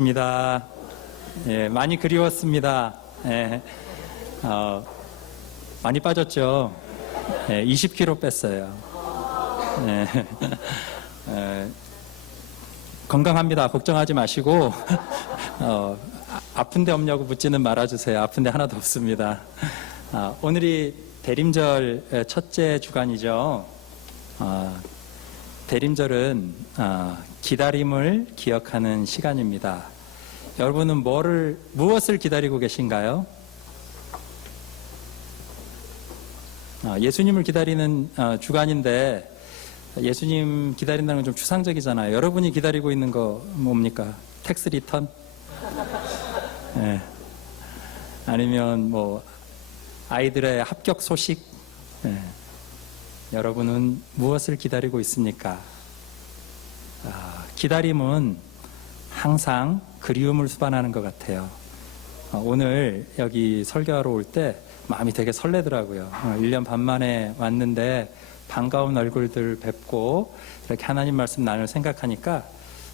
입니다. 예, 많이 그리웠습니다. 예, 많이 빠졌죠. 예, 20kg 뺐어요. 예, 건강합니다. 걱정하지 마시고 아픈데 없냐고 묻지는 말아주세요. 아픈데 하나도 없습니다. 오늘이 대림절 첫째 주간이죠. 대림절은 기다림을 기억하는 시간입니다. 여러분은 무엇을 기다리고 계신가요? 예수님을 기다리는 주간인데 예수님 기다린다는 건 좀 추상적이잖아요. 여러분이 기다리고 있는 거 뭡니까? 텍스 리턴? 네. 아니면 뭐 아이들의 합격 소식? 네. 여러분은 무엇을 기다리고 있습니까? 기다림은 항상 그리움을 수반하는 것 같아요. 오늘 여기 설교하러 올 때 마음이 되게 설레더라고요. 1년 반 만에 왔는데 반가운 얼굴들 뵙고 이렇게 하나님 말씀 나눌 생각하니까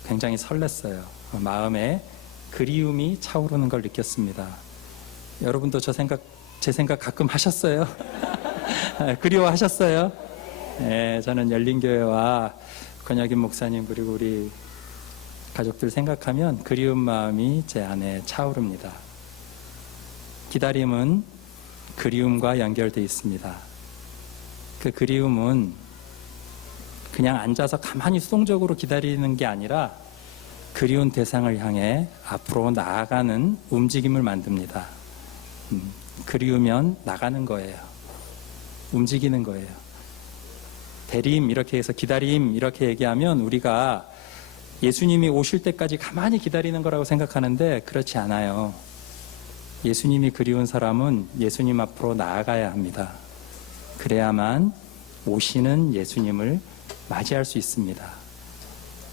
굉장히 설렜어요. 마음에 그리움이 차오르는 걸 느꼈습니다. 여러분도 제 생각 가끔 하셨어요? 그리워하셨어요? 네, 저는 열린교회와 권혁인 목사님 그리고 우리 가족들 생각하면 그리운 마음이 제 안에 차오릅니다. 기다림은 그리움과 연결되어 있습니다. 그 그리움은 그냥 앉아서 가만히 수동적으로 기다리는 게 아니라 그리운 대상을 향해 앞으로 나아가는 움직임을 만듭니다. 그리우면 나가는 거예요. 움직이는 거예요. 대림 이렇게 해서 기다림 이렇게 얘기하면 우리가 예수님이 오실 때까지 가만히 기다리는 거라고 생각하는데 그렇지 않아요. 예수님이 그리운 사람은 예수님 앞으로 나아가야 합니다. 그래야만 오시는 예수님을 맞이할 수 있습니다.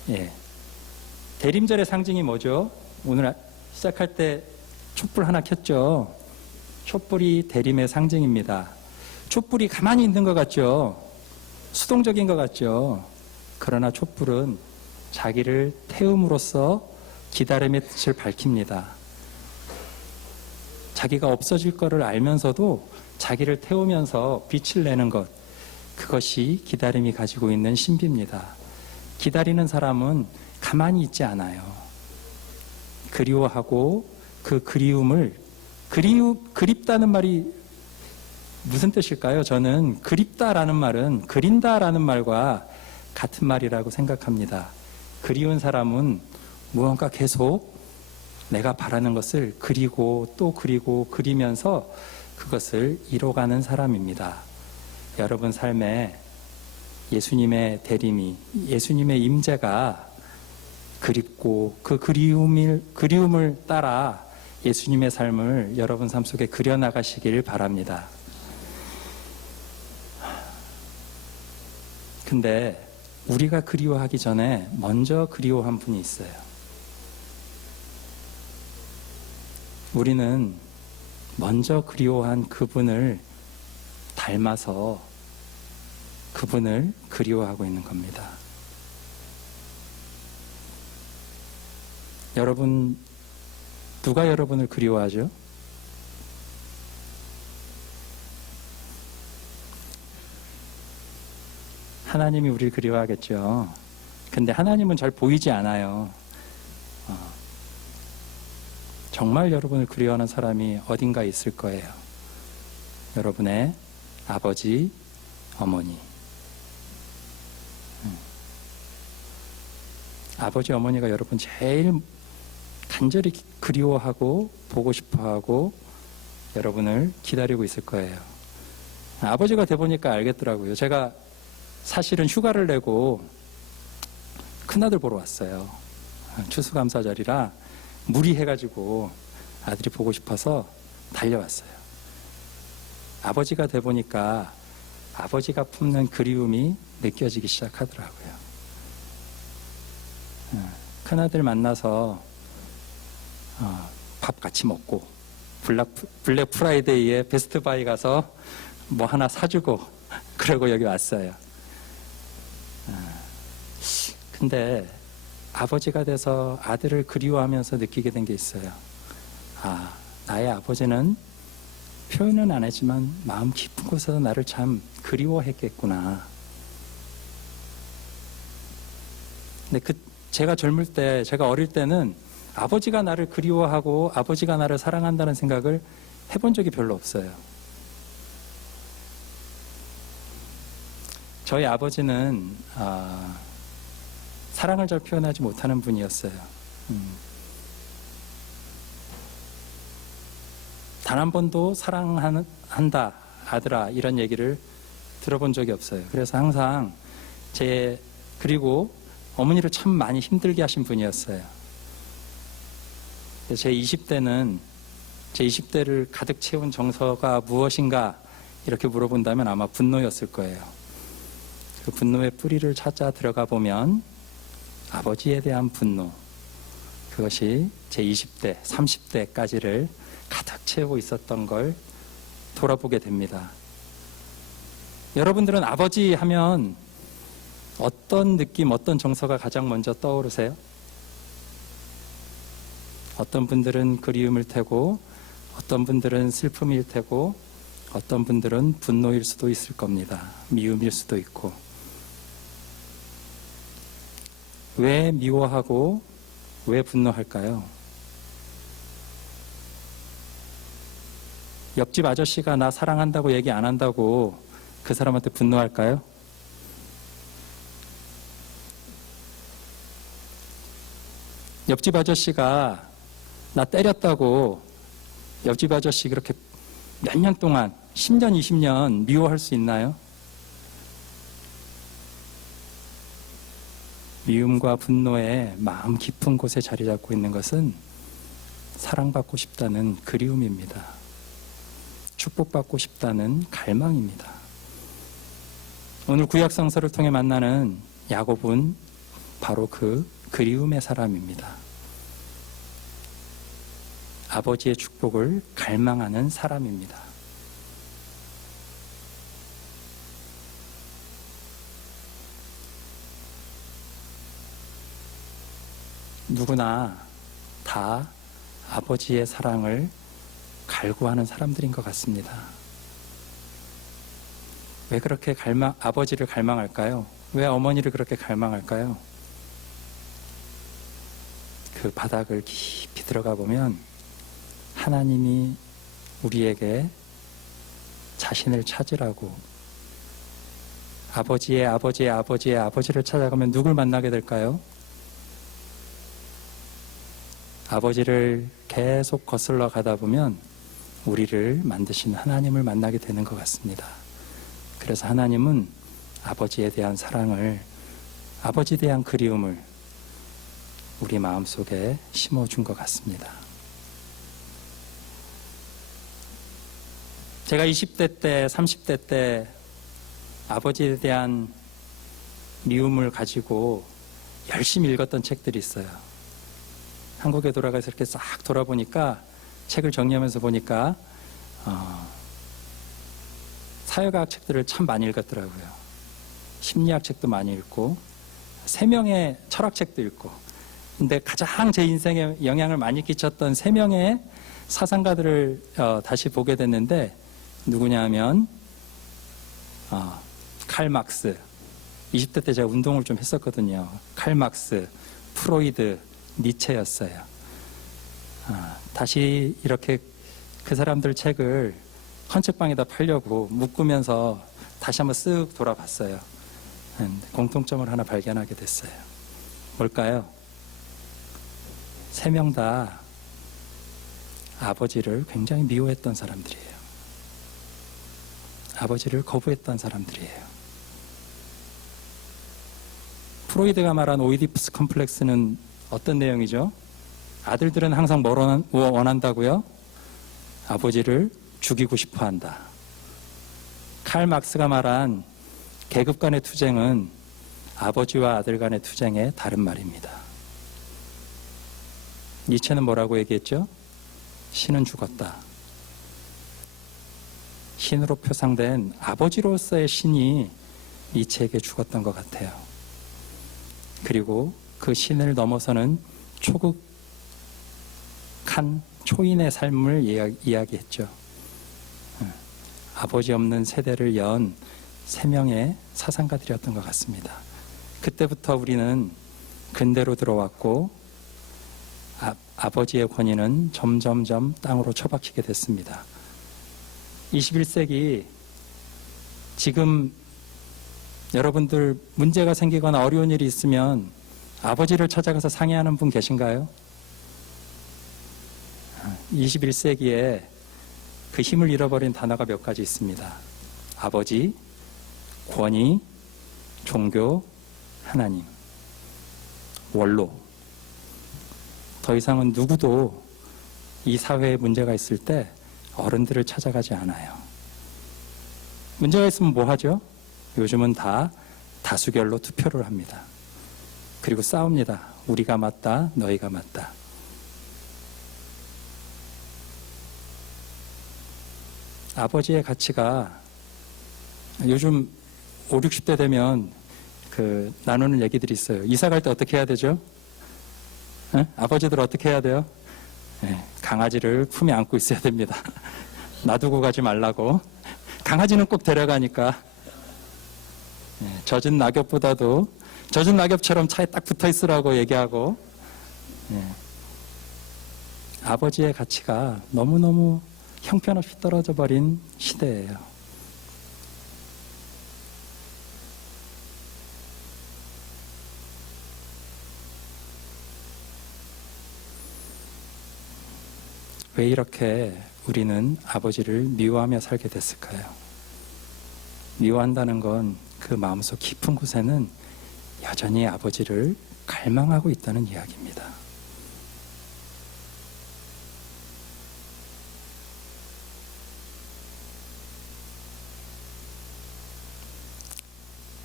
예. 대림절의 상징이 뭐죠? 오늘 시작할 때 촛불 하나 켰죠? 촛불이 대림의 상징입니다. 촛불이 가만히 있는 것 같죠? 수동적인 것 같죠? 그러나 촛불은 자기를 태움으로써 기다림의 뜻을 밝힙니다. 자기가 없어질 것을 알면서도 자기를 태우면서 빛을 내는 것, 그것이 기다림이 가지고 있는 신비입니다. 기다리는 사람은 가만히 있지 않아요. 그리워하고 그 그리움을 그립다는 말이 무슨 뜻일까요? 저는 그립다라는 말은 그린다라는 말과 같은 말이라고 생각합니다. 그리운 사람은 무언가 계속 내가 바라는 것을 그리고 또 그리고 그리면서 그것을 이뤄가는 사람입니다. 여러분 삶에 예수님의 대림이, 예수님의 임재가 그립고 그 그리움을 따라 예수님의 삶을 여러분 삶 속에 그려나가시길 바랍니다. 근데 우리가 그리워하기 전에 먼저 그리워한 분이 있어요. 우리는 먼저 그리워한 그분을 닮아서 그분을 그리워하고 있는 겁니다. 여러분, 누가 여러분을 그리워하죠? 하나님이 우리를 그리워하겠죠. 근데 하나님은 잘 보이지 않아요. 정말 여러분을 그리워하는 사람이 어딘가 있을 거예요. 여러분의 아버지, 어머니. 아버지, 어머니가 여러분 제일 간절히 그리워하고 보고 싶어하고 여러분을 기다리고 있을 거예요. 아버지가 돼보니까 알겠더라고요. 제가 사실은 휴가를 내고 큰아들 보러 왔어요. 추수감사절이라 무리해가지고 아들이 보고 싶어서 달려왔어요. 아버지가 돼보니까 아버지가 품는 그리움이 느껴지기 시작하더라고요. 큰아들 만나서 밥 같이 먹고 블랙 프라이데이에 베스트바이 가서 뭐 하나 사주고 그러고 여기 왔어요. 근데 아버지가 돼서 아들을 그리워하면서 느끼게 된 게 있어요. 아, 나의 아버지는 표현은 안 했지만 마음 깊은 곳에서 나를 참 그리워했겠구나. 근데 제가 젊을 때, 제가 어릴 때는 아버지가 나를 그리워하고 아버지가 나를 사랑한다는 생각을 해본 적이 별로 없어요. 저희 아버지는 사랑을 잘 표현하지 못하는 분이었어요. 단 한 번도 사랑한다 아들아 이런 얘기를 들어본 적이 없어요. 그래서 항상 그리고 어머니를 참 많이 힘들게 하신 분이었어요. 제 20대를 가득 채운 정서가 무엇인가 이렇게 물어본다면 아마 분노였을 거예요. 그 분노의 뿌리를 찾아 들어가 보면 아버지에 대한 분노, 그것이 제 20대, 30대까지를 가득 채우고 있었던 걸 돌아보게 됩니다. 여러분들은 아버지 하면 어떤 느낌, 어떤 정서가 가장 먼저 떠오르세요? 어떤 분들은 그리움일 테고, 어떤 분들은 슬픔일 테고, 어떤 분들은 분노일 수도 있을 겁니다. 미움일 수도 있고. 왜 미워하고 왜 분노할까요? 옆집 아저씨가 나 사랑한다고 얘기 안 한다고 그 사람한테 분노할까요? 옆집 아저씨가 나 때렸다고 옆집 아저씨 그렇게 몇 년 동안 10년, 20년 미워할 수 있나요? 미움과 분노의 마음 깊은 곳에 자리 잡고 있는 것은 사랑받고 싶다는 그리움입니다. 축복받고 싶다는 갈망입니다. 오늘 구약성서를 통해 만나는 야곱은 바로 그 그리움의 사람입니다. 아버지의 축복을 갈망하는 사람입니다. 누구나 다 아버지의 사랑을 갈구하는 사람들인 것 같습니다. 왜 그렇게 아버지를 갈망할까요? 왜 어머니를 그렇게 갈망할까요? 그 바닥을 깊이 들어가 보면 하나님이 우리에게 자신을 찾으라고 아버지를 찾아가면 누굴 만나게 될까요? 아버지를 계속 거슬러 가다 보면 우리를 만드신 하나님을 만나게 되는 것 같습니다. 그래서 하나님은 아버지에 대한 사랑을, 아버지에 대한 그리움을 우리 마음속에 심어준 것 같습니다. 제가 20대 때, 30대 때 아버지에 대한 미움을 가지고 열심히 읽었던 책들이 있어요. 한국에 돌아가서 이렇게 싹 돌아보니까 책을 정리하면서 보니까 사회과학 책들을 참 많이 읽었더라고요. 심리학 책도 많이 읽고 세 명의 철학책도 읽고 근데 가장 제 인생에 영향을 많이 끼쳤던 세 명의 사상가들을 다시 보게 됐는데 누구냐 하면 칼 막스 20대 때 제가 운동을 좀 했었거든요. 칼 막스, 프로이드, 니체였어요. 다시 이렇게 그 사람들 책을 헌책방에다 팔려고 묶으면서 다시 한번 쓱 돌아봤어요. 공통점을 하나 발견하게 됐어요. 뭘까요? 세 명 다 아버지를 굉장히 미워했던 사람들이에요. 아버지를 거부했던 사람들이에요. 프로이드가 말한 오이디푸스 컴플렉스는 어떤 내용이죠? 아들들은 항상 뭘 원한다고요? 아버지를 죽이고 싶어 한다. 칼 막스가 말한 계급 간의 투쟁은 아버지와 아들 간의 투쟁의 다른 말입니다. 니체는 뭐라고 얘기했죠? 신은 죽었다. 신으로 표상된 아버지로서의 신이 니체에게 죽었던 것 같아요. 그리고 그 신을 넘어서는 초극한 초인의 삶을 이야기했죠. 아버지 없는 세대를 연 3명의 사상가들이었던 것 같습니다. 그때부터 우리는 근대로 들어왔고 아버지의 권위는 점점점 땅으로 처박히게 됐습니다. 21세기 지금 여러분들 문제가 생기거나 어려운 일이 있으면 아버지를 찾아가서 상의하는 분 계신가요? 21세기에 그 힘을 잃어버린 단어가 몇 가지 있습니다. 아버지, 권위, 종교, 하나님, 원로. 더 이상은 누구도 이 사회에 문제가 있을 때 어른들을 찾아가지 않아요. 문제가 있으면 뭐 하죠? 요즘은 다 다수결로 투표를 합니다. 그리고 싸웁니다. 우리가 맞다, 너희가 맞다. 아버지의 가치가 요즘 5, 60대 되면 나누는 얘기들이 있어요. 이사 갈 때 어떻게 해야 되죠? 아버지들 어떻게 해야 돼요? 강아지를 품에 안고 있어야 됩니다. 놔두고 가지 말라고. 강아지는 꼭 데려가니까. 젖은 낙엽보다도 젖은 낙엽처럼 차에 딱 붙어 있으라고 얘기하고. 아버지의 가치가 너무너무 형편없이 떨어져 버린 시대예요. 왜 이렇게 우리는 아버지를 미워하며 살게 됐을까요? 미워한다는 건 그 마음속 깊은 곳에는 여전히 아버지를 갈망하고 있다는 이야기입니다.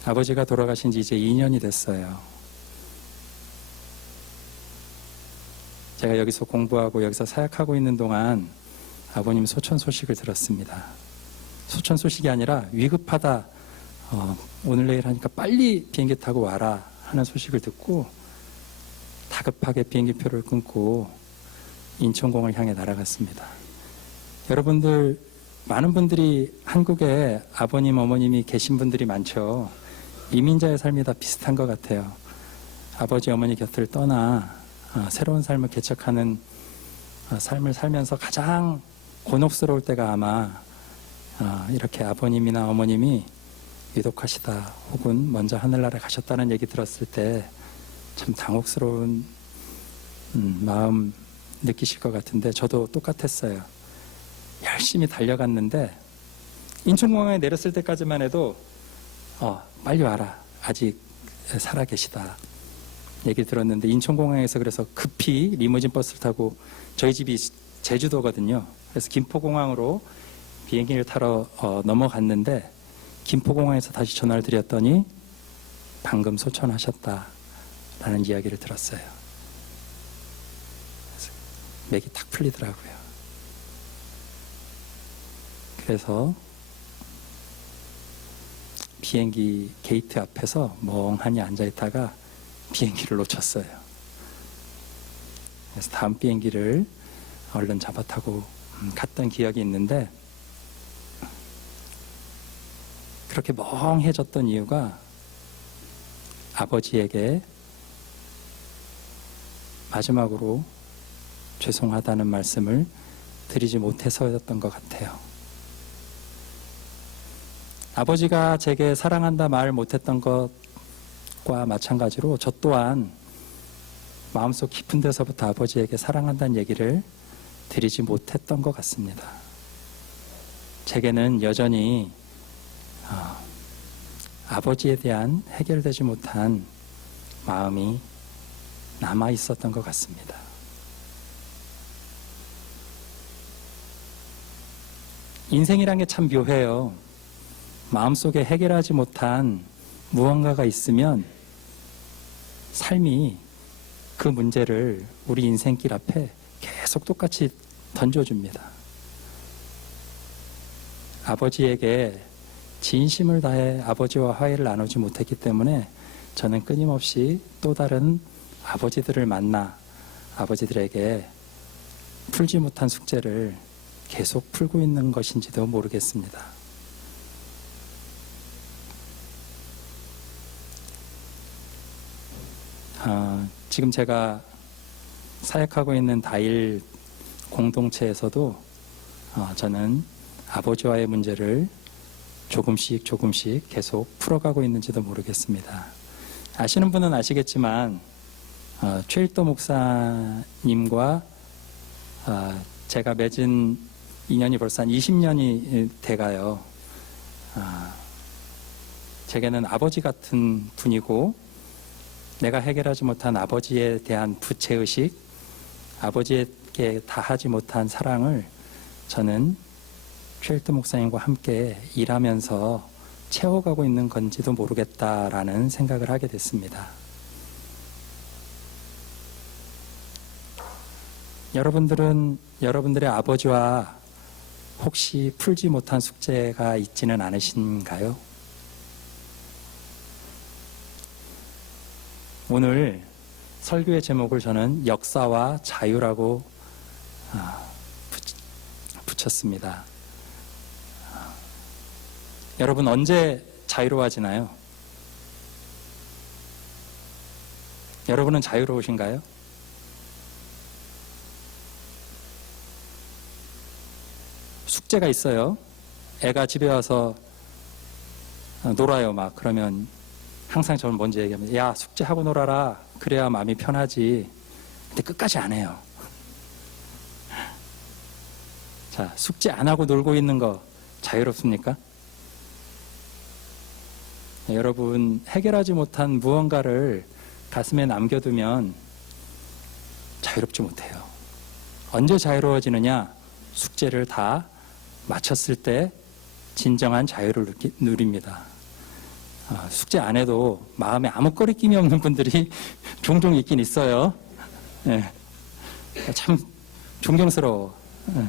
아버지가 돌아가신 지 이제 2년이 됐어요. 제가 여기서 공부하고 여기서 사역하고 있는 동안 아버님 소천 소식을 들었습니다. 소천 소식이 아니라 위급하다. 오늘 내일 하니까 빨리 비행기 타고 와라 하는 소식을 듣고 다급하게 비행기표를 끊고 인천공을 향해 날아갔습니다. 여러분들 많은 분들이 한국에 아버님 어머님이 계신 분들이 많죠. 이민자의 삶이 다 비슷한 것 같아요. 아버지 어머니 곁을 떠나 새로운 삶을 개척하는 삶을 살면서 가장 곤혹스러울 때가 아마 이렇게 아버님이나 어머님이 위독하시다 혹은 먼저 하늘나라 가셨다는 얘기 들었을 때 참 당혹스러운 마음 느끼실 것 같은데 저도 똑같았어요. 열심히 달려갔는데 인천공항에 내렸을 때까지만 해도 빨리 와라. 아직 살아계시다. 얘기 들었는데 인천공항에서 그래서 급히 리무진 버스를 타고 저희 집이 제주도거든요. 그래서 김포공항으로 비행기를 타러 넘어갔는데 김포공항에서 다시 전화를 드렸더니 방금 소천하셨다라는 이야기를 들었어요. 그래서 맥이 탁 풀리더라고요. 그래서 비행기 게이트 앞에서 멍하니 앉아있다가 비행기를 놓쳤어요. 그래서 다음 비행기를 얼른 잡아 타고 갔던 기억이 있는데 그렇게 멍해졌던 이유가 아버지에게 마지막으로 죄송하다는 말씀을 드리지 못해서였던 것 같아요. 아버지가 제게 사랑한다 말 못했던 것과 마찬가지로 저 또한 마음속 깊은 데서부터 아버지에게 사랑한다는 얘기를 드리지 못했던 것 같습니다. 제게는 여전히 아버지에 대한 해결되지 못한 마음이 남아 있었던 것 같습니다. 인생이란 게 참 묘해요. 마음속에 해결하지 못한 무언가가 있으면 삶이 그 문제를 우리 인생길 앞에 계속 똑같이 던져줍니다. 아버지에게 진심을 다해 아버지와 화해를 나누지 못했기 때문에 저는 끊임없이 또 다른 아버지들을 만나 아버지들에게 풀지 못한 숙제를 계속 풀고 있는 것인지도 모르겠습니다. 지금 제가 사역하고 있는 다일 공동체에서도 저는 아버지와의 문제를 조금씩 계속 풀어가고 있는지도 모르겠습니다. 아시는 분은 아시겠지만 최일도 목사님과 제가 맺은 인연이 벌써 한 20년이 돼가요. 제게는 아버지 같은 분이고 내가 해결하지 못한 아버지에 대한 부채의식, 아버지에게 다하지 못한 사랑을 저는 최일도 목사님과 함께 일하면서 채워가고 있는 건지도 모르겠다라는 생각을 하게 됐습니다. 여러분들은 여러분들의 아버지와 혹시 풀지 못한 숙제가 있지는 않으신가요? 오늘 설교의 제목을 저는 역사와 자유라고 붙였습니다. 여러분 언제 자유로워지나요? 여러분은 자유로우신가요? 숙제가 있어요. 애가 집에 와서 놀아요 막. 그러면 항상 저는 먼저 얘기합니다. 야, 숙제하고 놀아라. 그래야 마음이 편하지. 근데 끝까지 안 해요. 자, 숙제 안 하고 놀고 있는 거 자유롭습니까? 네, 여러분 해결하지 못한 무언가를 가슴에 남겨두면 자유롭지 못해요. 언제 자유로워지느냐? 숙제를 다 마쳤을 때 진정한 자유를 누립니다. 숙제 안 해도 마음에 아무 거리낌이 없는 분들이 종종 있긴 있어요. 네. 참 존경스러워. 네.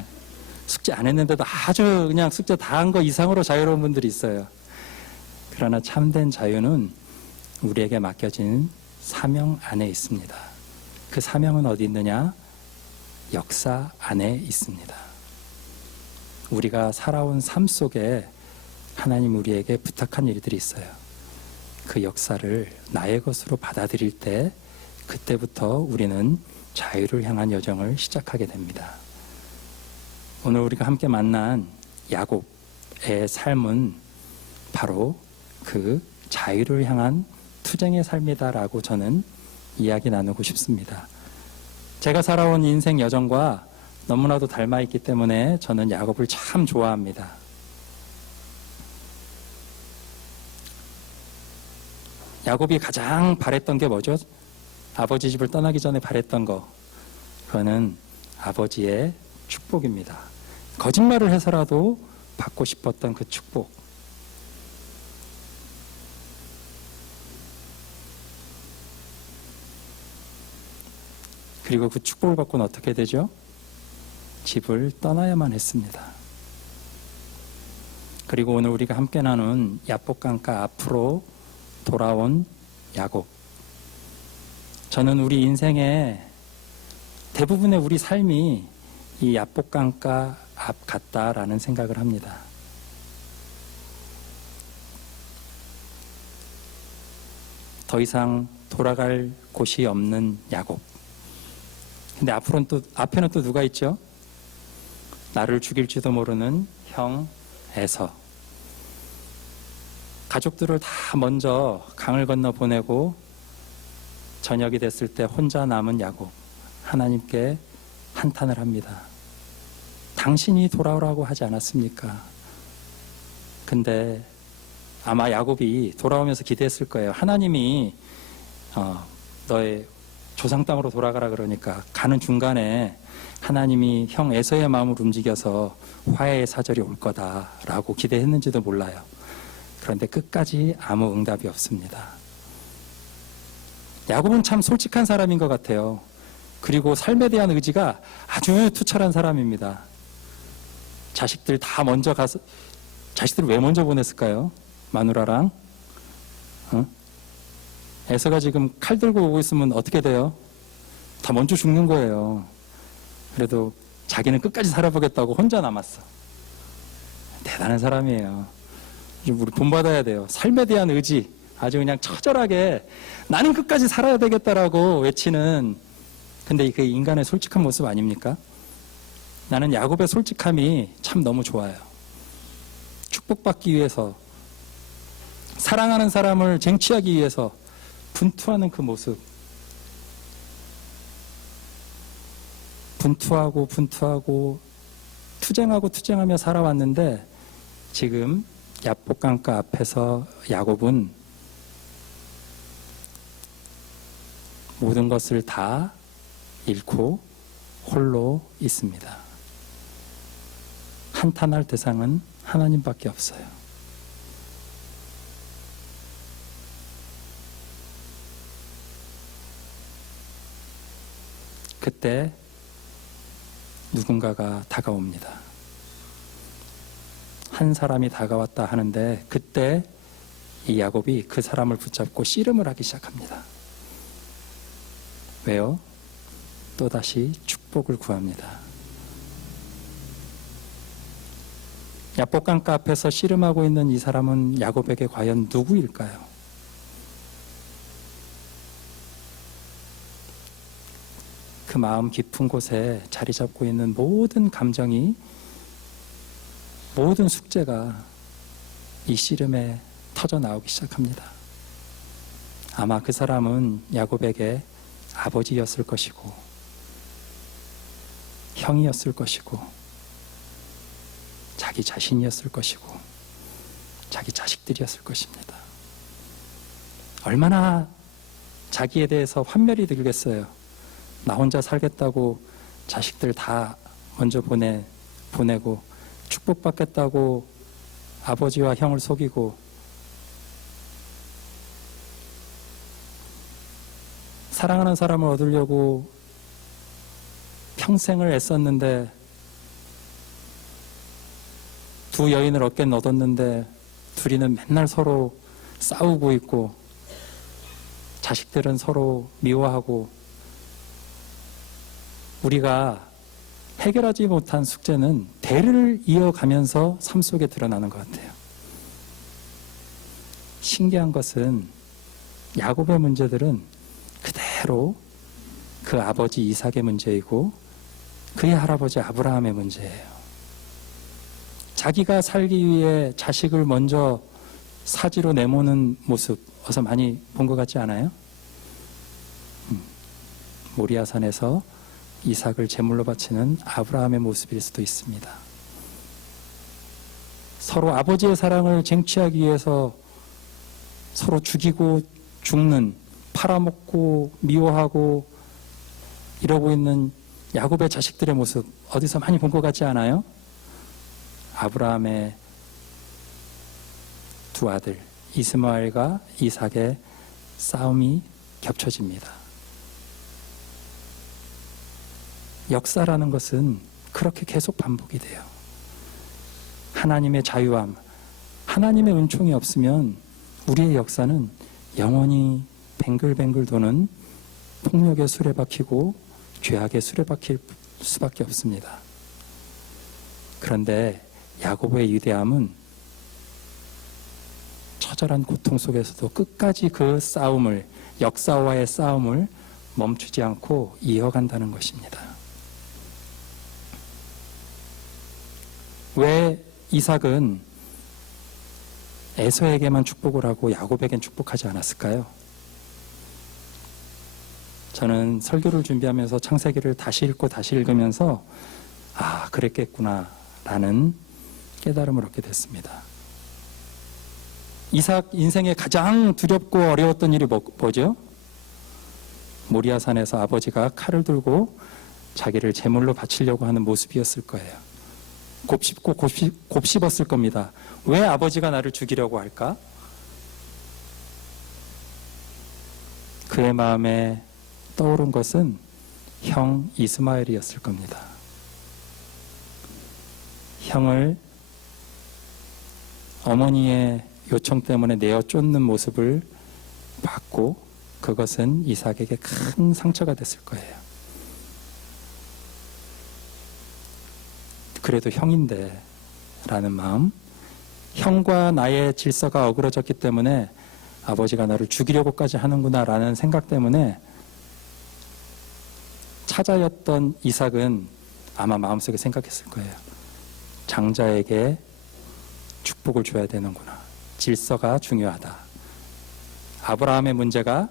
숙제 안 했는데도 아주 그냥 숙제 다 한 거 이상으로 자유로운 분들이 있어요. 그러나 참된 자유는 우리에게 맡겨진 사명 안에 있습니다. 그 사명은 어디 있느냐? 역사 안에 있습니다. 우리가 살아온 삶 속에 하나님 우리에게 부탁한 일들이 있어요. 그 역사를 나의 것으로 받아들일 때 그때부터 우리는 자유를 향한 여정을 시작하게 됩니다. 오늘 우리가 함께 만난 야곱의 삶은 바로 그 자유를 향한 투쟁의 삶이다라고 저는 이야기 나누고 싶습니다. 제가 살아온 인생 여정과 너무나도 닮아있기 때문에 저는 야곱을 참 좋아합니다. 야곱이 가장 바랬던 게 뭐죠? 아버지 집을 떠나기 전에 바랬던 거. 그거는 아버지의 축복입니다. 거짓말을 해서라도 받고 싶었던 그 축복. 그리고 그 축복을 받고는 어떻게 되죠? 집을 떠나야만 했습니다. 그리고 오늘 우리가 함께 나눈 야복강가 앞으로 돌아온 야곱. 저는 우리 인생의 대부분의 우리 삶이 이 야복강가 앞 같다라는 생각을 합니다. 더 이상 돌아갈 곳이 없는 야곱. 근데 앞에는 또 누가 있죠? 나를 죽일지도 모르는 형 에서. 가족들을 다 먼저 강을 건너 보내고 저녁이 됐을 때 혼자 남은 야곱. 하나님께 한탄을 합니다. 당신이 돌아오라고 하지 않았습니까? 근데 아마 야곱이 돌아오면서 기대했을 거예요. 하나님이 너의 조상 땅으로 돌아가라 그러니까 가는 중간에 하나님이 형 에서의 마음을 움직여서 화해의 사절이 올 거다라고 기대했는지도 몰라요. 그런데 끝까지 아무 응답이 없습니다. 야곱은 참 솔직한 사람인 것 같아요. 그리고 삶에 대한 의지가 아주 투철한 사람입니다. 자식들 다 먼저 가서, 자식들을 왜 먼저 보냈을까요? 마누라랑 에서가 지금 칼 들고 오고 있으면 어떻게 돼요? 다 먼저 죽는 거예요. 그래도 자기는 끝까지 살아보겠다고 혼자 남았어. 대단한 사람이에요. 우리 본받아야 돼요. 삶에 대한 의지, 아주 그냥 처절하게 나는 끝까지 살아야 되겠다라고 외치는, 근데 이게 인간의 솔직한 모습 아닙니까? 나는 야곱의 솔직함이 참 너무 좋아요. 축복받기 위해서, 사랑하는 사람을 쟁취하기 위해서 분투하는 그 모습. 분투하고 투쟁하며 살아왔는데 지금 야복강가 앞에서 야곱은 모든 것을 다 잃고 홀로 있습니다. 한탄할 대상은 하나님밖에 없어요. 그때 누군가가 다가옵니다. 한 사람이 다가왔다 하는데 그때 이 야곱이 그 사람을 붙잡고 씨름을 하기 시작합니다. 왜요? 또다시 축복을 구합니다. 야복강가 앞에서 씨름하고 있는 이 사람은 야곱에게 과연 누구일까요? 그 마음 깊은 곳에 자리 잡고 있는 모든 감정이, 모든 숙제가 이 씨름에 터져 나오기 시작합니다. 아마 그 사람은 야곱에게 아버지였을 것이고, 형이었을 것이고, 자기 자신이었을 것이고, 자기 자식들이었을 것입니다. 얼마나 자기에 대해서 환멸이 들겠어요. 나 혼자 살겠다고 자식들 다 먼저 보내고 축복받겠다고 아버지와 형을 속이고 사랑하는 사람을 얻으려고 평생을 애썼는데 두 여인을 얻긴 얻었는데 둘이는 맨날 서로 싸우고 있고 자식들은 서로 미워하고 우리가 해결하지 못한 숙제는 대를 이어가면서 삶 속에 드러나는 것 같아요. 신기한 것은 야곱의 문제들은 그대로 그 아버지 이삭의 문제이고 그의 할아버지 아브라함의 문제예요. 자기가 살기 위해 자식을 먼저 사지로 내모는 모습 어서 많이 본 것 같지 않아요? 모리아산에서 이삭을 제물로 바치는 아브라함의 모습일 수도 있습니다. 서로 아버지의 사랑을 쟁취하기 위해서 서로 죽이고 죽는, 팔아먹고 미워하고 이러고 있는 야곱의 자식들의 모습 어디서 많이 본 것 같지 않아요? 아브라함의 두 아들 이스마엘과 이삭의 싸움이 겹쳐집니다. 역사라는 것은 그렇게 계속 반복이 돼요. 하나님의 자유함, 하나님의 은총이 없으면 우리의 역사는 영원히 뱅글뱅글 도는 폭력의 수레바퀴고 죄악의 수레바퀴일 수밖에 없습니다. 그런데 야곱의 위대함은 처절한 고통 속에서도 끝까지 그 싸움을, 역사와의 싸움을 멈추지 않고 이어간다는 것입니다. 왜 이삭은 에서에게만 축복을 하고 야곱에겐 축복하지 않았을까요? 저는 설교를 준비하면서 창세기를 다시 읽고 다시 읽으면서 그랬겠구나 라는 깨달음을 얻게 됐습니다. 이삭 인생에 가장 두렵고 어려웠던 일이 뭐죠? 모리아산에서 아버지가 칼을 들고 자기를 제물로 바치려고 하는 모습이었을 거예요. 곱씹고 곱씹었을 겁니다. 왜 아버지가 나를 죽이려고 할까? 그의 마음에 떠오른 것은 형 이스마엘이었을 겁니다. 형을 어머니의 요청 때문에 내어 쫓는 모습을 봤고 그것은 이삭에게 큰 상처가 됐을 거예요. 그래도 형인데 라는 마음, 형과 나의 질서가 어그러졌기 때문에 아버지가 나를 죽이려고까지 하는구나 라는 생각 때문에 차자였던 이삭은 아마 마음속에 생각했을 거예요. 장자에게 축복을 줘야 되는구나. 질서가 중요하다. 아브라함의 문제가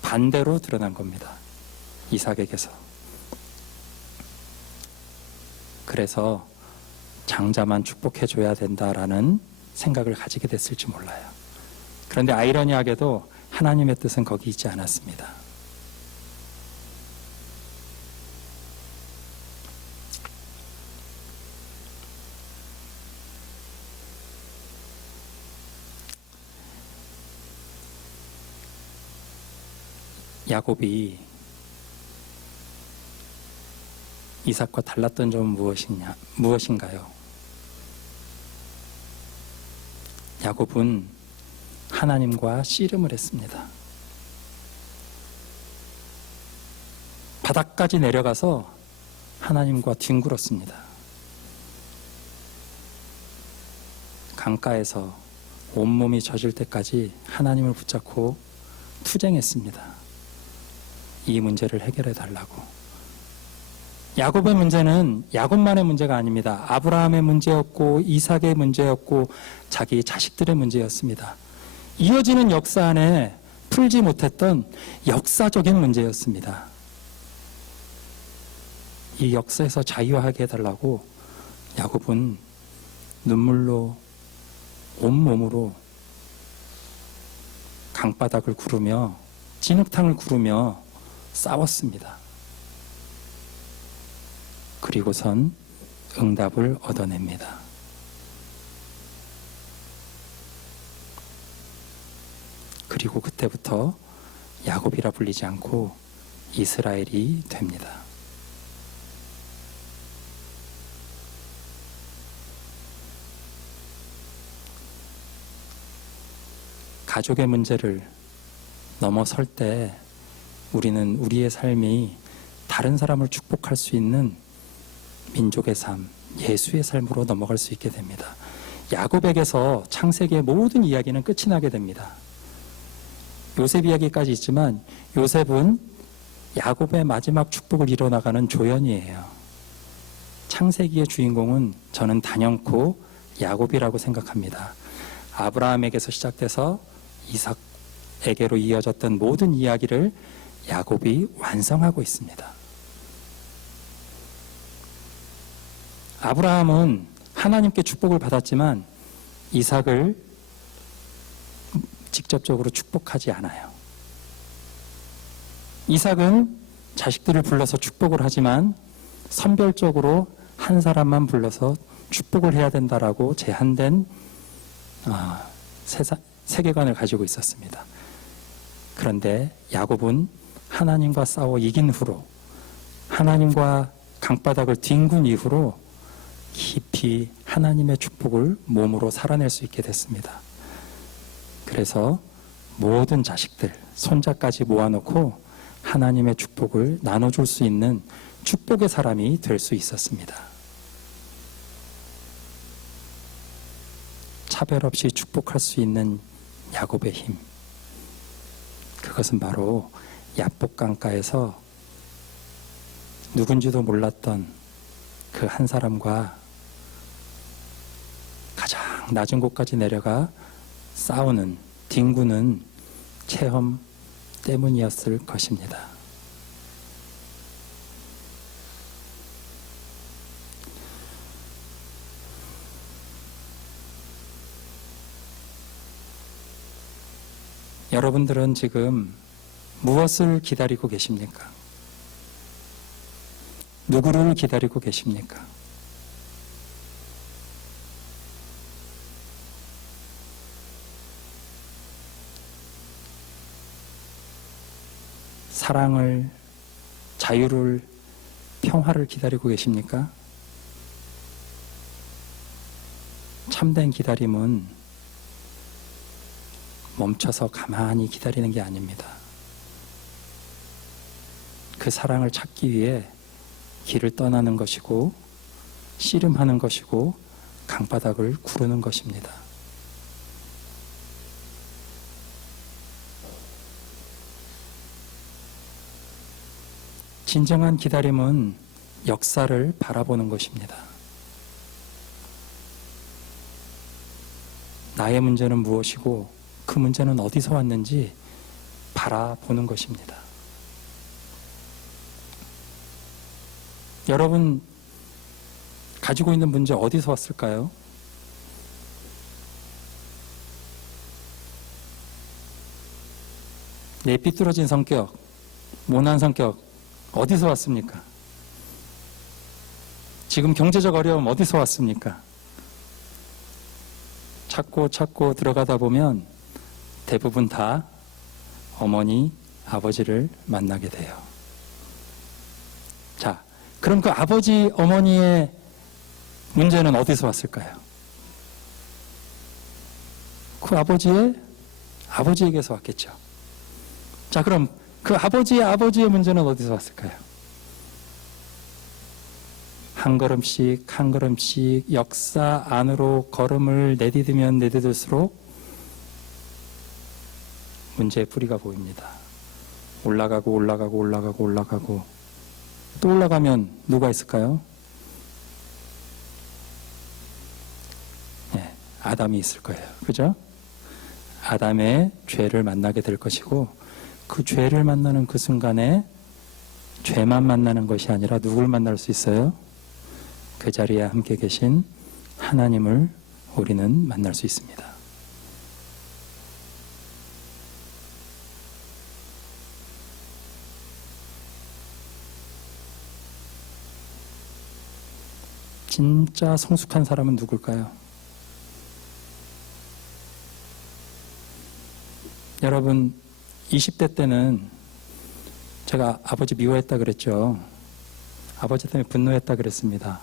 반대로 드러난 겁니다. 이삭에게서. 그래서 장자만 축복해줘야 된다라는 생각을 가지게 됐을지 몰라요. 그런데 아이러니하게도 하나님의 뜻은 거기 있지 않았습니다. 야곱이 이삭과 달랐던 점은 무엇인가요? 야곱은 하나님과 씨름을 했습니다. 바닥까지 내려가서 하나님과 뒹굴었습니다. 강가에서 온몸이 젖을 때까지 하나님을 붙잡고 투쟁했습니다. 이 문제를 해결해 달라고. 야곱의 문제는 야곱만의 문제가 아닙니다. 아브라함의 문제였고 이삭의 문제였고 자기 자식들의 문제였습니다. 이어지는 역사 안에 풀지 못했던 역사적인 문제였습니다. 이 역사에서 자유하게 해달라고 야곱은 눈물로 온몸으로 강바닥을 구르며 진흙탕을 구르며 싸웠습니다. 그리고선 응답을 얻어냅니다. 그리고 그때부터 야곱이라 불리지 않고 이스라엘이 됩니다. 가족의 문제를 넘어설 때 우리는 우리의 삶이 다른 사람을 축복할 수 있는 민족의 삶, 예수의 삶으로 넘어갈 수 있게 됩니다. 야곱에게서 창세기의 모든 이야기는 끝이 나게 됩니다. 요셉 이야기까지 있지만 요셉은 야곱의 마지막 축복을 이뤄나가는 조연이에요. 창세기의 주인공은 저는 단연코 야곱이라고 생각합니다. 아브라함에게서 시작돼서 이삭에게로 이어졌던 모든 이야기를 야곱이 완성하고 있습니다. 아브라함은 하나님께 축복을 받았지만 이삭을 직접적으로 축복하지 않아요. 이삭은 자식들을 불러서 축복을 하지만 선별적으로 한 사람만 불러서 축복을 해야 된다라고 제한된 세계관을 가지고 있었습니다. 그런데 야곱은 하나님과 싸워 이긴 후로, 하나님과 강바닥을 뒹군 이후로 깊이 하나님의 축복을 몸으로 살아낼 수 있게 됐습니다. 그래서 모든 자식들, 손자까지 모아놓고 하나님의 축복을 나눠줄 수 있는 축복의 사람이 될 수 있었습니다. 차별 없이 축복할 수 있는 야곱의 힘, 그것은 바로 야복 강가에서 누군지도 몰랐던 그 한 사람과 가장 낮은 곳까지 내려가 싸우는, 뒹구는 체험 때문이었을 것입니다. 여러분들은 지금 무엇을 기다리고 계십니까? 누구를 기다리고 계십니까? 사랑을, 자유를, 평화를 기다리고 계십니까? 참된 기다림은 멈춰서 가만히 기다리는 게 아닙니다. 그 사랑을 찾기 위해 길을 떠나는 것이고 씨름하는 것이고 강바닥을 구르는 것입니다. 진정한 기다림은 역사를 바라보는 것입니다. 나의 문제는 무엇이고 그 문제는 어디서 왔는지 바라보는 것입니다. 여러분 가지고 있는 문제 어디서 왔을까요? 내 삐뚤어진 성격, 모난 성격 어디서 왔습니까? 지금 경제적 어려움 어디서 왔습니까? 찾고 들어가다 보면 대부분 다 어머니, 아버지를 만나게 돼요. 자, 그럼 그 아버지, 어머니의 문제는 어디서 왔을까요? 그 아버지에게서 왔겠죠. 자, 그럼 그 아버지의 문제는 어디서 왔을까요? 한 걸음씩 역사 안으로 걸음을 내디디면 내디딜수록 문제의 뿌리가 보입니다. 올라가고 또 올라가면 누가 있을까요? 네, 아담이 있을 거예요. 그죠? 아담의 죄를 만나게 될 것이고 그 죄를 만나는 그 순간에 죄만 만나는 것이 아니라 누굴 만날 수 있어요? 그 자리에 함께 계신 하나님을 우리는 만날 수 있습니다. 진짜 성숙한 사람은 누굴까요? 여러분 20대 때는 제가 아버지 미워했다 그랬죠. 아버지 때문에 분노했다 그랬습니다.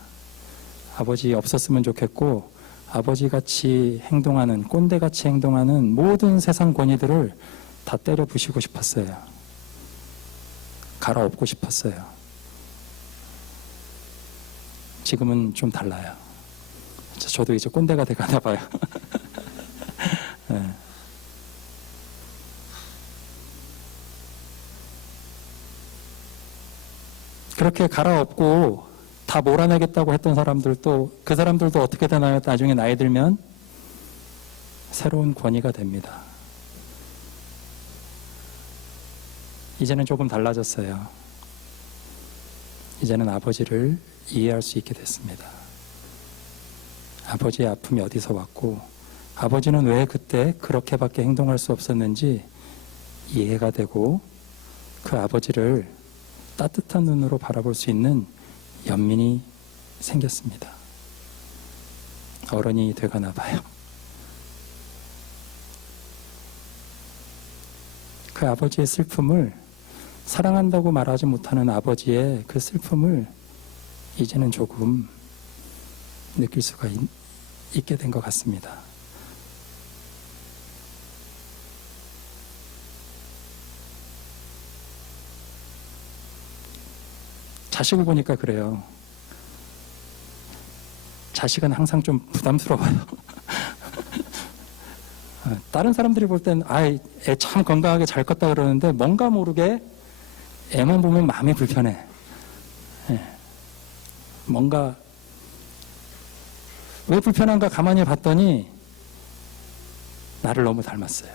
아버지 없었으면 좋겠고 아버지같이 행동하는 꼰대같이 행동하는 모든 세상 권위들을 다 때려 부시고 싶었어요. 갈아엎고 싶었어요. 지금은 좀 달라요. 저도 이제 꼰대가 돼가나 봐요. 네. 그렇게 갈아엎고 다 몰아내겠다고 했던 사람들도 그 사람들도 어떻게 되나요? 나중에 나이 들면 새로운 권위가 됩니다. 이제는 조금 달라졌어요. 이제는 아버지를 이해할 수 있게 됐습니다. 아버지의 아픔이 어디서 왔고 아버지는 왜 그때 그렇게밖에 행동할 수 없었는지 이해가 되고 그 아버지를 따뜻한 눈으로 바라볼 수 있는 연민이 생겼습니다. 어른이 되가나 봐요. 그 아버지의 슬픔을 사랑한다고 말하지 못하는 아버지의 그 슬픔을 이제는 조금 느낄 수가 있게 된 것 같습니다. 자식을 보니까 그래요. 자식은 항상 좀 부담스러워요. 다른 사람들이 볼 땐 애 참 건강하게 잘 컸다 그러는데 뭔가 모르게 애만 보면 마음이 불편해. 뭔가 왜 불편한가 가만히 봤더니 나를 너무 닮았어요.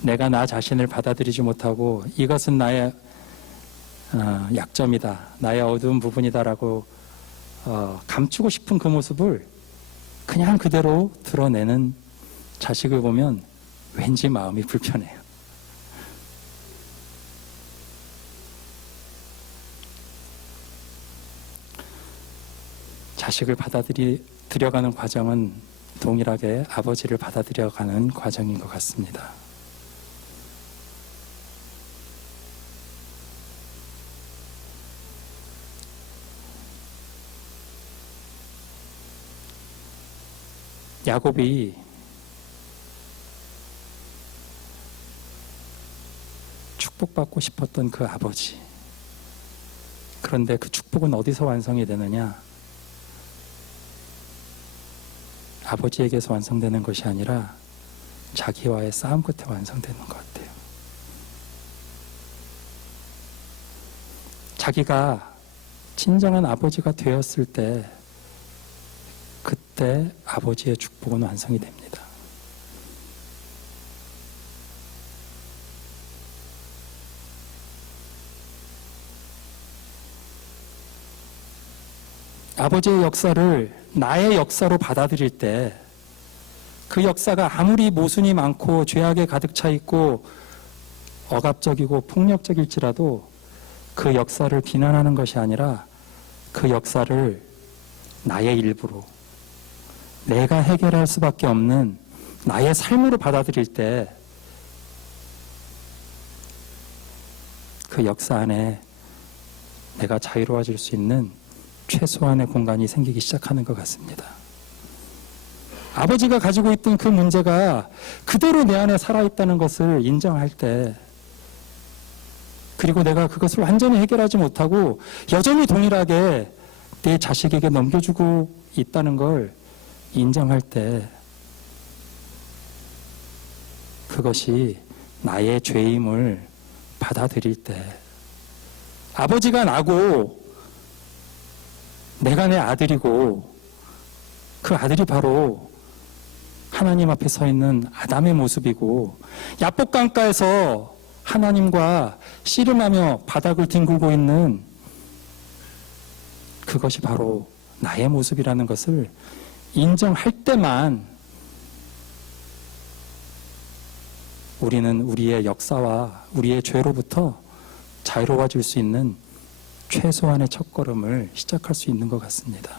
내가 나 자신을 받아들이지 못하고 이것은 나의 약점이다, 나의 어두운 부분이다라고 감추고 싶은 그 모습을 그냥 그대로 드러내는 자식을 보면 왠지 마음이 불편해요. 자식을 받아들여가는 과정은 동일하게 아버지를 받아들여가는 과정인 것 같습니다. 야곱이 축복받고 싶었던 그 아버지. 그런데 그 축복은 어디서 완성이 되느냐? 아버지에게서 완성되는 것이 아니라 자기와의 싸움 끝에 완성되는 것 같아요. 자기가 진정한 아버지가 되었을 때, 그때 아버지의 축복은 완성이 됩니다. 아버지의 역사를 나의 역사로 받아들일 때, 그 역사가 아무리 모순이 많고 죄악에 가득 차 있고 억압적이고 폭력적일지라도 그 역사를 비난하는 것이 아니라 그 역사를 나의 일부로, 내가 해결할 수밖에 없는 나의 삶으로 받아들일 때 그 역사 안에 내가 자유로워질 수 있는 최소한의 공간이 생기기 시작하는 것 같습니다. 아버지가 가지고 있던 그 문제가 그대로 내 안에 살아있다는 것을 인정할 때, 그리고 내가 그것을 완전히 해결하지 못하고 여전히 동일하게 내 자식에게 넘겨주고 있다는 걸 인정할 때, 그것이 나의 죄임을 받아들일 때, 아버지가 나고 내가 내 아들이고 그 아들이 바로 하나님 앞에 서 있는 아담의 모습이고, 야복강가에서 하나님과 씨름하며 바닥을 뒹굴고 있는 그것이 바로 나의 모습이라는 것을 인정할 때만 우리는 우리의 역사와 우리의 죄로부터 자유로워질 수 있는 최소한의 첫걸음을 시작할 수 있는 것 같습니다.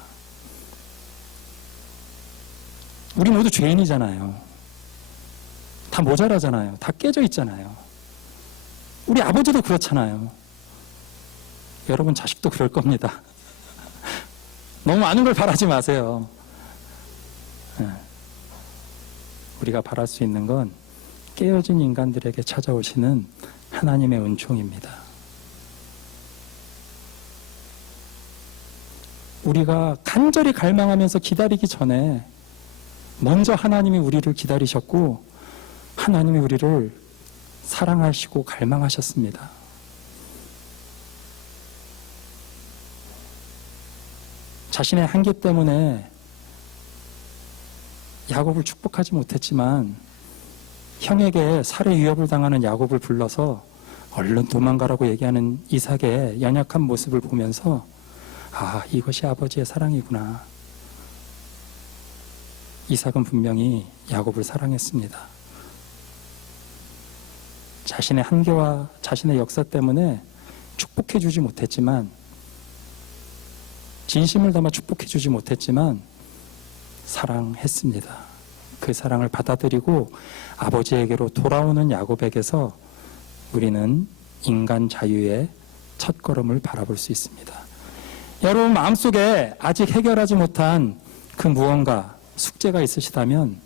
우리 모두 죄인이잖아요. 다 모자라잖아요. 다 깨져 있잖아요. 우리 아버지도 그렇잖아요. 여러분 자식도 그럴 겁니다. 너무 많은 걸 바라지 마세요. 우리가 바랄 수 있는 건 깨어진 인간들에게 찾아오시는 하나님의 은총입니다. 우리가 간절히 갈망하면서 기다리기 전에 먼저 하나님이 우리를 기다리셨고, 하나님이 우리를 사랑하시고 갈망하셨습니다. 자신의 한계 때문에 야곱을 축복하지 못했지만 형에게 살해 위협을 당하는 야곱을 불러서 얼른 도망가라고 얘기하는 이삭의 연약한 모습을 보면서, 아, 이것이 아버지의 사랑이구나. 이삭은 분명히 야곱을 사랑했습니다. 자신의 한계와 자신의 역사 때문에 축복해 주지 못했지만, 진심을 담아 축복해 주지 못했지만 사랑했습니다. 그 사랑을 받아들이고 아버지에게로 돌아오는 야곱에게서 우리는 인간 자유의 첫걸음을 바라볼 수 있습니다. 여러분 마음속에 아직 해결하지 못한 그 무언가, 숙제가 있으시다면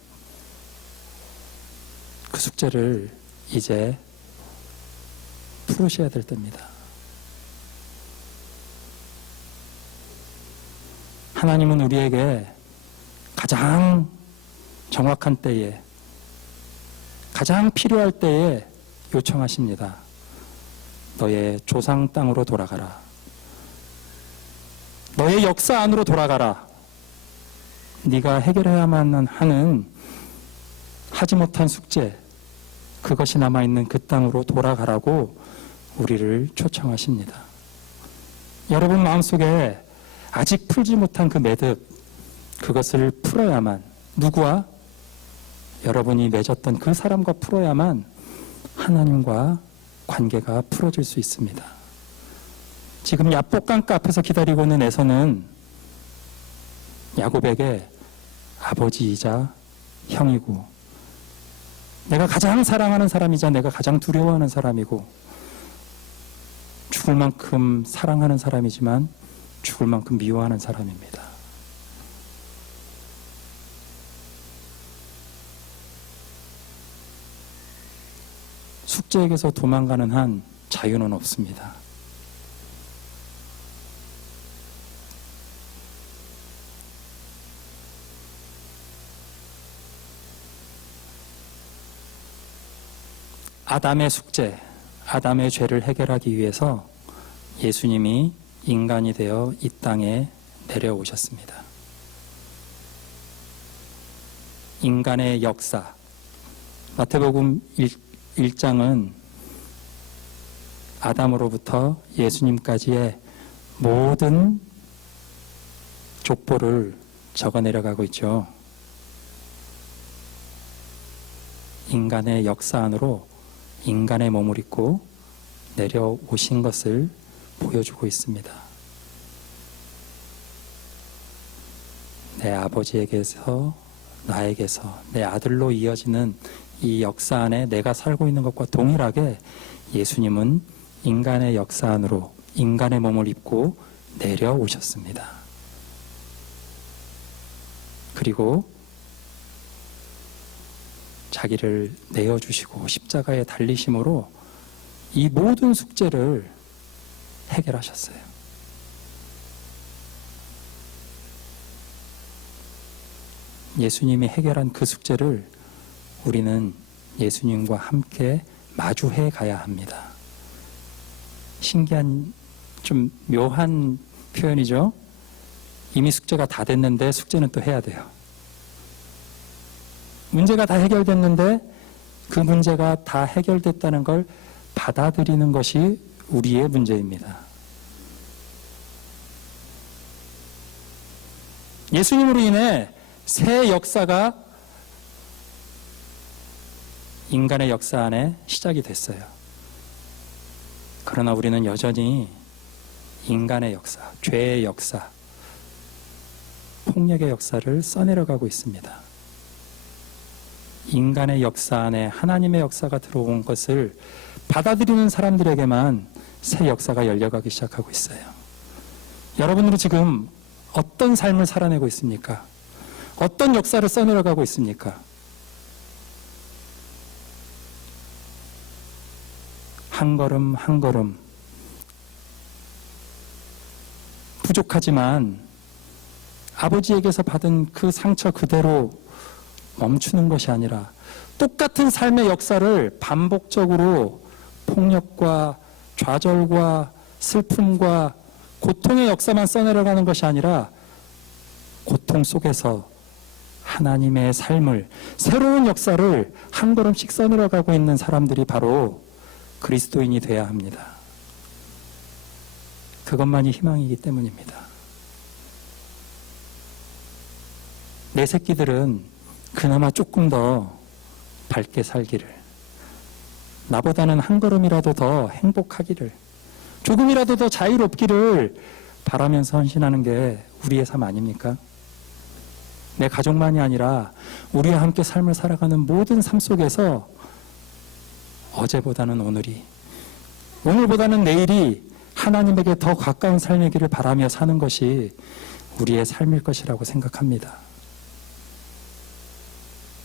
그 숙제를 이제 풀으셔야 될 때입니다. 하나님은 우리에게 가장 정확한 때에, 가장 필요할 때에 요청하십니다. 너의 조상 땅으로 돌아가라. 너의 역사 안으로 돌아가라. 네가 해결해야만 하는 하지 못한 숙제, 그것이 남아있는 그 땅으로 돌아가라고 우리를 초청하십니다. 여러분 마음속에 아직 풀지 못한 그 매듭, 그것을 풀어야만, 누구와? 여러분이 맺었던 그 사람과 풀어야만 하나님과 관계가 풀어질 수 있습니다. 지금 야복강가 앞에서 기다리고 있는 에서는 야곱에게 아버지이자 형이고, 내가 가장 사랑하는 사람이자 내가 가장 두려워하는 사람이고, 죽을 만큼 사랑하는 사람이지만 죽을 만큼 미워하는 사람입니다. 숙제에게서 도망가는 한 자유는 없습니다. 아담의 숙제, 아담의 죄를 해결하기 위해서 예수님이 인간이 되어 이 땅에 내려오셨습니다. 인간의 역사, 마태복음 1장은 아담으로부터 예수님까지의 모든 족보를 적어 내려가고 있죠. 인간의 역사 안으로 인간의 몸을 입고 내려오신 것을 보여주고 있습니다. 내 아버지에게서 나에게서 내 아들로 이어지는 이 역사 안에 내가 살고 있는 것과 동일하게 예수님은 인간의 역사 안으로 인간의 몸을 입고 내려오셨습니다. 그리고 자기를 내어주시고 십자가에 달리심으로 이 모든 숙제를 해결하셨어요. 예수님이 해결한 그 숙제를 우리는 예수님과 함께 마주해 가야 합니다. 신기한, 좀 묘한 표현이죠. 이미 숙제가 다 됐는데 숙제는 또 해야 돼요. 문제가 다 해결됐는데 그 문제가 다 해결됐다는 걸 받아들이는 것이 우리의 문제입니다. 예수님으로 인해 새 역사가 인간의 역사 안에 시작이 됐어요. 그러나 우리는 여전히 인간의 역사, 죄의 역사, 폭력의 역사를 써내려가고 있습니다. 인간의 역사 안에 하나님의 역사가 들어온 것을 받아들이는 사람들에게만 새 역사가 열려가기 시작하고 있어요. 여러분들은 지금 어떤 삶을 살아내고 있습니까? 어떤 역사를 써내려가고 있습니까? 한 걸음 한 걸음 부족하지만 아버지에게서 받은 그 상처 그대로 멈추는 것이 아니라 똑같은 삶의 역사를 반복적으로 폭력과 좌절과 슬픔과 고통의 역사만 써내려가는 것이 아니라 고통 속에서 하나님의 삶을, 새로운 역사를 한 걸음씩 써내려가고 있는 사람들이 바로 그리스도인이 돼야 합니다. 그것만이 희망이기 때문입니다. 내 새끼들은 그나마 조금 더 밝게 살기를, 나보다는 한 걸음이라도 더 행복하기를, 조금이라도 더 자유롭기를 바라면서 헌신하는 게 우리의 삶 아닙니까? 내 가족만이 아니라 우리와 함께 삶을 살아가는 모든 삶 속에서 어제보다는 오늘이, 오늘보다는 내일이 하나님에게 더 가까운 삶이기를 바라며 사는 것이 우리의 삶일 것이라고 생각합니다.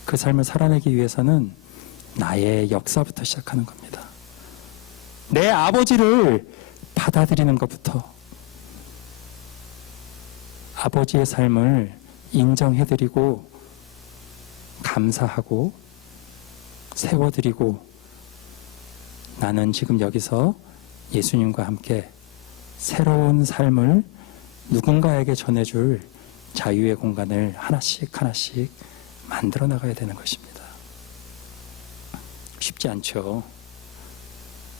그 삶을 살아내기 위해서는 나의 역사부터 시작하는 겁니다. 내 아버지를 받아들이는 것부터, 아버지의 삶을 인정해드리고 감사하고 세워드리고, 나는 지금 여기서 예수님과 함께 새로운 삶을 누군가에게 전해줄 자유의 공간을 하나씩 하나씩 만들어 나가야 되는 것입니다. 쉽지 않죠.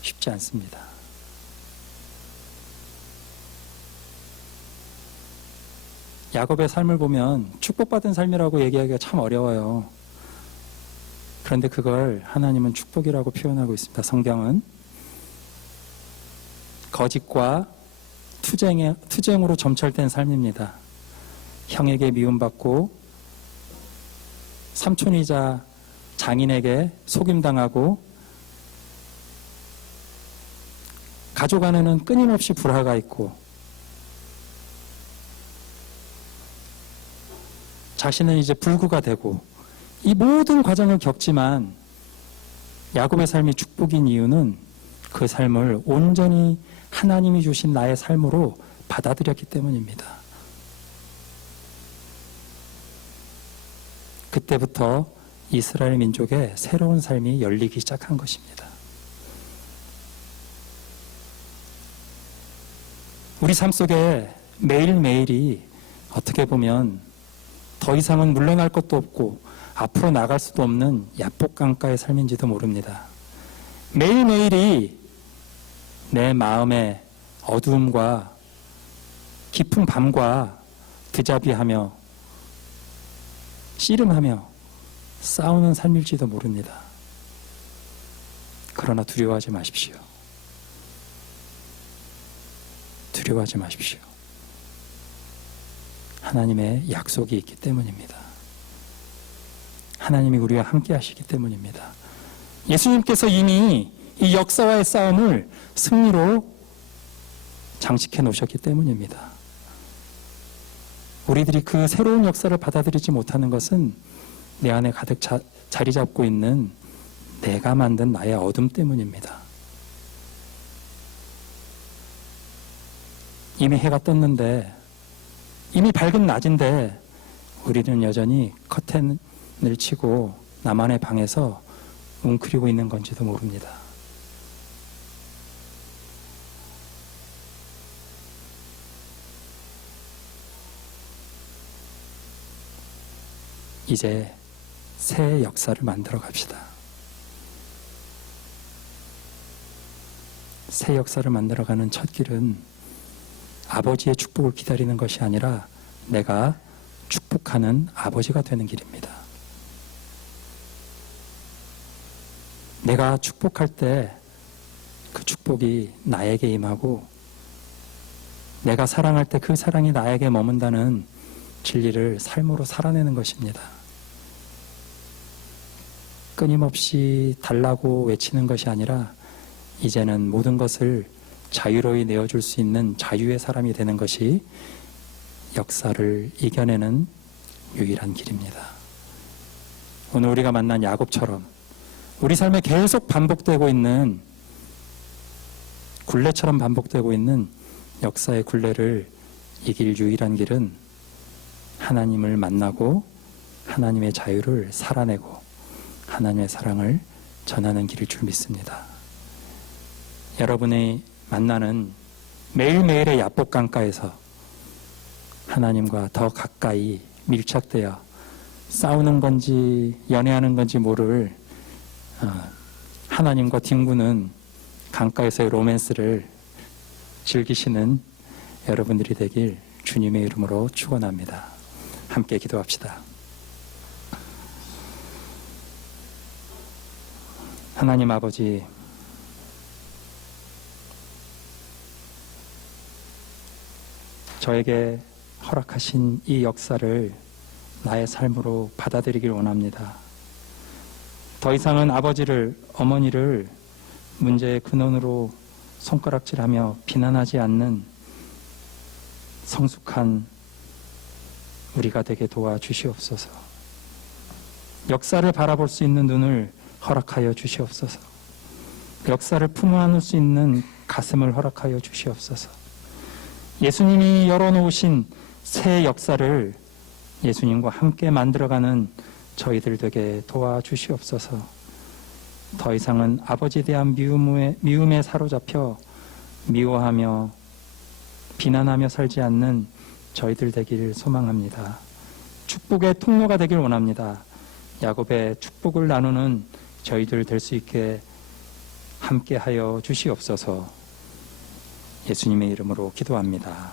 쉽지 않습니다. 야곱의 삶을 보면 축복받은 삶이라고 얘기하기가 참 어려워요. 그런데 그걸 하나님은 축복이라고 표현하고 있습니다. 성경은 거짓과 투쟁으로 점철된 삶입니다. 형에게 미움받고 삼촌이자 장인에게 속임당하고 가족 안에는 끊임없이 불화가 있고 자신은 이제 불구가 되고 이 모든 과정을 겪지만 야곱의 삶이 축복인 이유는 그 삶을 온전히 하나님이 주신 나의 삶으로 받아들였기 때문입니다. 그때부터 이스라엘 민족의 새로운 삶이 열리기 시작한 것입니다. 우리 삶 속에 매일매일이 어떻게 보면 더 이상은 물러날 것도 없고 앞으로 나갈 수도 없는 야복강가의 삶인지도 모릅니다. 매일매일이 내 마음의 어두움과 깊은 밤과 드자비하며 씨름하며 싸우는 삶일지도 모릅니다. 그러나 두려워하지 마십시오. 두려워하지 마십시오. 하나님의 약속이 있기 때문입니다. 하나님이 우리와 함께 하시기 때문입니다. 예수님께서 이미 이 역사와의 싸움을 승리로 장식해 놓으셨기 때문입니다. 우리들이 그 새로운 역사를 받아들이지 못하는 것은 내 안에 가득 자리 잡고 있는 내가 만든 나의 어둠 때문입니다. 이미 해가 떴는데, 이미 밝은 낮인데 우리는 여전히 커튼을 치고 나만의 방에서 웅크리고 있는 건지도 모릅니다. 이제 새 역사를 만들어 갑시다. 새 역사를 만들어가는 첫 길은 아버지의 축복을 기다리는 것이 아니라 내가 축복하는 아버지가 되는 길입니다. 내가 축복할 때 그 축복이 나에게 임하고, 내가 사랑할 때 그 사랑이 나에게 머문다는 진리를 삶으로 살아내는 것입니다. 끊임없이 달라고 외치는 것이 아니라 이제는 모든 것을 자유로이 내어줄 수 있는 자유의 사람이 되는 것이 역사를 이겨내는 유일한 길입니다. 오늘 우리가 만난 야곱처럼 우리 삶에 계속 반복되고 있는, 굴레처럼 반복되고 있는 역사의 굴레를 이길 유일한 길은 하나님을 만나고 하나님의 자유를 살아내고 하나님의 사랑을 전하는 길일 줄 믿습니다. 여러분이 만나는 매일매일의 야복강가에서 하나님과 더 가까이 밀착되어 싸우는 건지 연애하는 건지 모를 하나님과 뒹구는 강가에서의 로맨스를 즐기시는 여러분들이 되길 주님의 이름으로 축원합니다. 함께 기도합시다. 하나님 아버지, 저에게 허락하신 이 역사를 나의 삶으로 받아들이길 원합니다. 더 이상은 아버지를, 어머니를 문제의 근원으로 손가락질하며 비난하지 않는 성숙한 우리가 되게 도와주시옵소서. 역사를 바라볼 수 있는 눈을 허락하여 주시옵소서. 역사를 품어 안을 수 있는 가슴을 허락하여 주시옵소서. 예수님이 열어놓으신 새 역사를 예수님과 함께 만들어가는 저희들 되게 도와주시옵소서. 더 이상은 아버지에 대한 미움에 사로잡혀 미워하며 비난하며 살지 않는 저희들 되기를 소망합니다. 축복의 통로가 되길 원합니다. 야곱의 축복을 나누는 저희들 될 수 있게 함께하여 주시옵소서. 예수님의 이름으로 기도합니다.